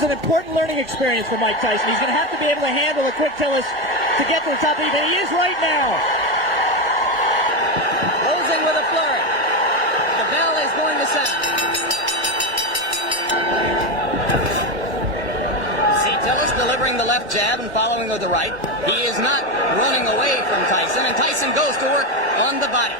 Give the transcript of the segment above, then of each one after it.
is an important learning experience for Mike Tyson. He's going to have to be able to handle a quick Tillis to get to the top of the heap, and he is right now. Closing with a flurry. The bell is going to sound. See Tillis delivering the left jab and following with the right. He is not running away from Tyson, and Tyson goes to work on the body.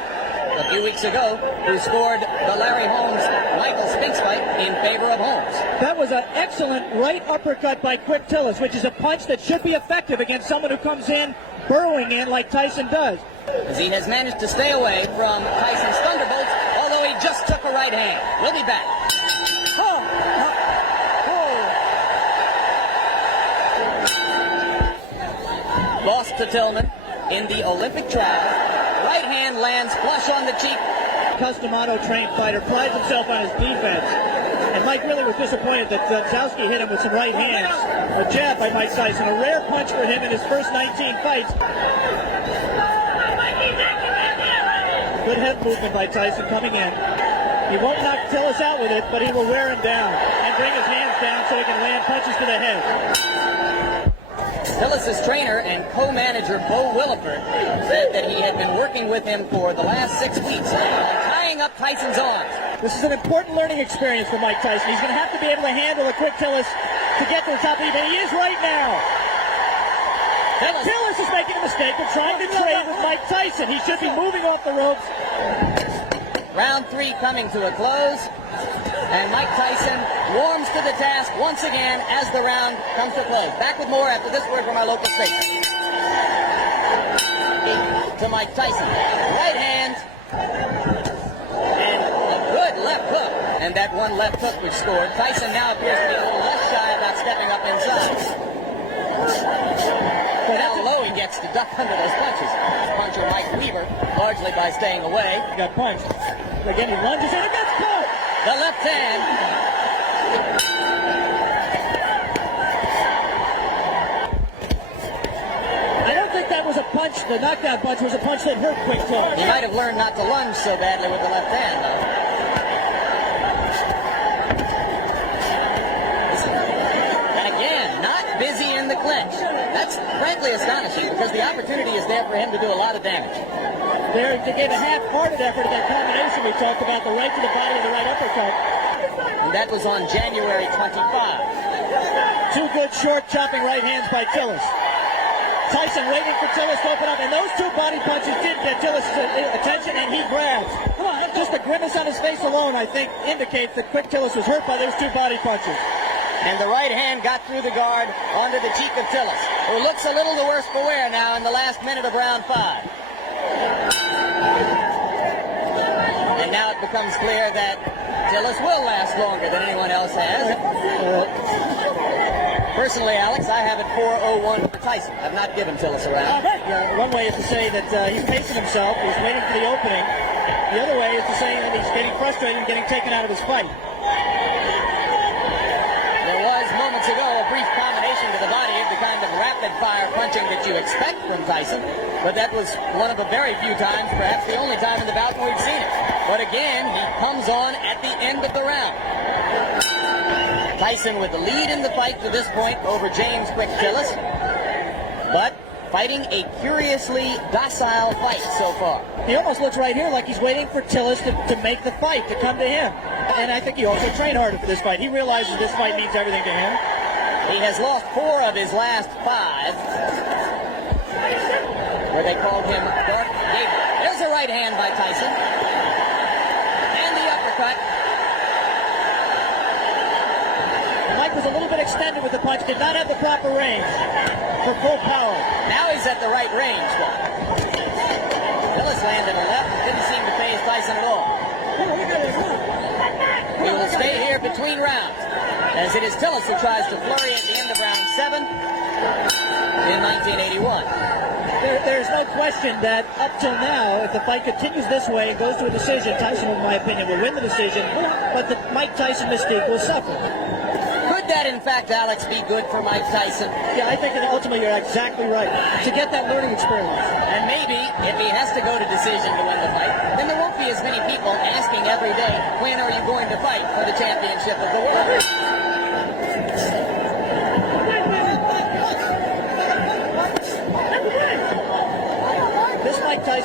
A few weeks ago, who scored the Larry Holmes-Michael Spinks fight in favor of Holmes. That was an excellent right uppercut by Quick Tillis, which is a punch that should be effective against someone who comes in, burrowing in like Tyson does. As he has managed to stay away from Tyson's thunderbolts, although he just took a right hand. We'll be back. Lost to Tillman in the Olympic trial. Right hand lands flush on the cheek. Custom auto-trained fighter prides himself on his defense. And Mike really was disappointed that Zowski hit him with some right hands. A jab by Mike Tyson, a rare punch for him in his first 19 fights. Good head movement by Tyson coming in. He won't knock Tillis out with it, but he will wear him down and bring his hands down so he can land punches to the head. Tillis' trainer and co-manager Bo Williford said that he had been working with him for the last 6 weeks, tying up Tyson's arms. This is an important learning experience for Mike Tyson. He's going to have to be able to handle a quick Tillis to get to the top of the heap, and he is right now. Tillis is making a mistake of trying to trade with Mike Tyson. He should be moving off the ropes. Round 3 coming to a close, and Mike Tyson warms to the task once again as the round comes to a close. Back with more after this word from our local station. To Mike Tyson. Right hand. And a good left hook. And that one left hook which scored. Tyson now appears to be a little less shy about stepping up inside. But how low he gets to duck under those punches. Puncher Mike Weaver, largely by staying away. He got punched. Again, he lunges and it gets caught. The left hand. I don't think that was a punch. The knockdown punch was a punch that hurt Quick Tillis. He might have learned not to lunge so badly with the left hand, though. And again, not busy in the clinch. That's frankly astonishing because the opportunity is there for him to do a lot of damage. There to get a half-hearted effort of that combination we talked about, the right to the body and the right uppercut. And that was on January 25. Two good short chopping right hands by Tillis. Tyson waiting for Tillis to open up, and those two body punches did get Tillis' attention, and he grabs. Come on, just the grimace on his face alone, I think, indicates that Quick Tillis was hurt by those two body punches. And the right hand got through the guard onto the cheek of Tillis, who looks a little the worse for wear now in the last minute of round 5. And now it becomes clear that Tillis will last longer than anyone else has. Personally, Alex, I have it 4:01 for Tyson. I've not given Tillis a round. One way is to say that he's pacing himself, he's waiting for the opening. The other way is to say that he's getting frustrated and getting taken out of his fight. There was moments ago a brief combination to the body of the kind of rapid-fire punching that you expect from Tyson, but that was one of the very few times, perhaps the only time in the bout where we've seen it. But again, he comes on at the end of the round. Tyson with the lead in the fight to this point over James Quick Tillis, but fighting a curiously docile fight so far. He almost looks right here like he's waiting for Tillis to make the fight, to come to him. And I think he also trained harder for this fight. He realizes this fight means everything to him. He has lost 4 of his last 5, where they called him Dark Gable. There's a right hand by Tyson. And the uppercut. Mike was a little bit extended with the punch, did not have the proper range for full power. Now he's at the right range, though. Tillis landed a left, didn't seem to phase Tyson at all. We will stay here between rounds, as it is Tillis who tries to flurry at the end of round 7 in 1981. There's no question that up till now, if the fight continues this way and goes to a decision, Tyson, in my opinion, will win the decision, but the Mike Tyson mystique will suffer. Could that, in fact, Alex, be good for Mike Tyson? Yeah, I think that ultimately you're exactly right. To get that learning experience. And maybe, if he has to go to decision to win the fight, then there won't be as many people asking every day, when are you going to fight for the championship of the world?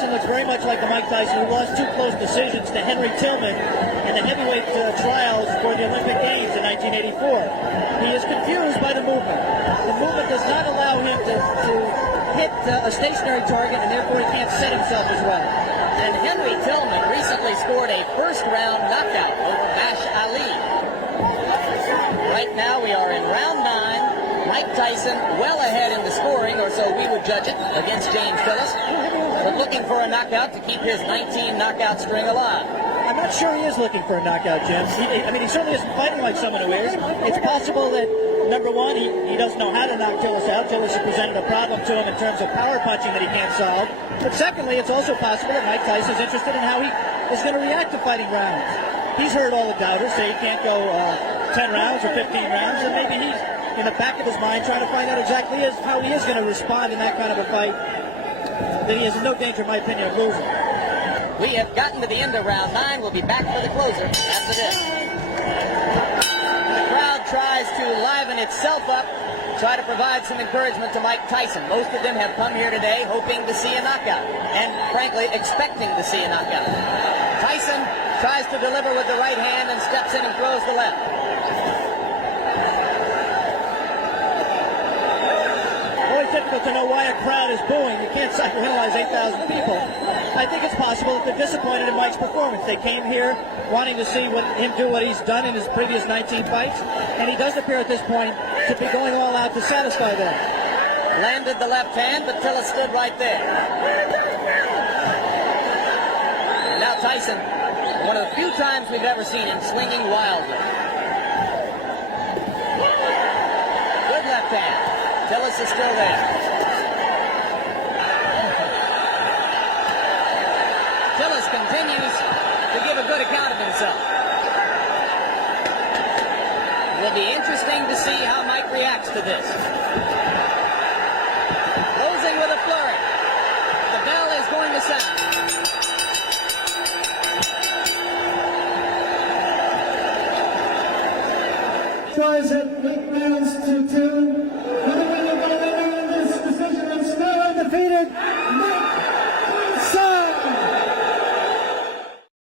Tyson looks very much like the Mike Tyson who lost 2 close decisions to Henry Tillman in the heavyweight trials for the Olympic Games in 1984. He is confused by the movement. The movement does not allow him to hit a stationary target, and therefore he can't set himself as well. And Henry Tillman recently scored a first-round knockout over Mash Ali. Right now we are in round 9. Mike Tyson well ahead in the scoring, or so we would judge it, against James Tillis, but looking for a knockout to keep his 19 knockout string alive. I'm not sure he is looking for a knockout, Jim. He certainly isn't fighting like someone who is. It's possible that, number one, he doesn't know how to knock Tillis out. Tillis has presented a problem to him in terms of power punching that he can't solve. But secondly, it's also possible that Mike Tyson is interested in how he is going to react to fighting rounds. He's heard all the doubters say he can't go 10 rounds or 15 rounds, and maybe he's in the back of his mind trying to find out exactly how he is going to respond in that kind of a fight that he is in no danger, in my opinion, of losing. We have gotten to the end of round 9. We'll be back for the closer after this. The crowd tries to liven itself up, try to provide some encouragement to Mike Tyson. Most of them have come here today hoping to see a knockout, and frankly, expecting to see a knockout. Tyson tries to deliver with the right hand and steps in and throws the left. Always difficult to know why a crowd is booing. You can't psychoanalyze 8,000 people. I think it's possible that they're disappointed in Mike's performance. They came here wanting to see him do what he's done in his previous 19 fights, and he does appear at this point to be going all out to satisfy them. Landed the left hand, but Tillis stood right there. And now Tyson, one of the few times we've ever seen him swinging wildly. Good left hand. Tillis is still there. Tillis continues to give a good account of himself. It will be interesting to see how Mike reacts to this. Closing with a flurry. The bell is going to sound. Tyson, McMahon's 2-2.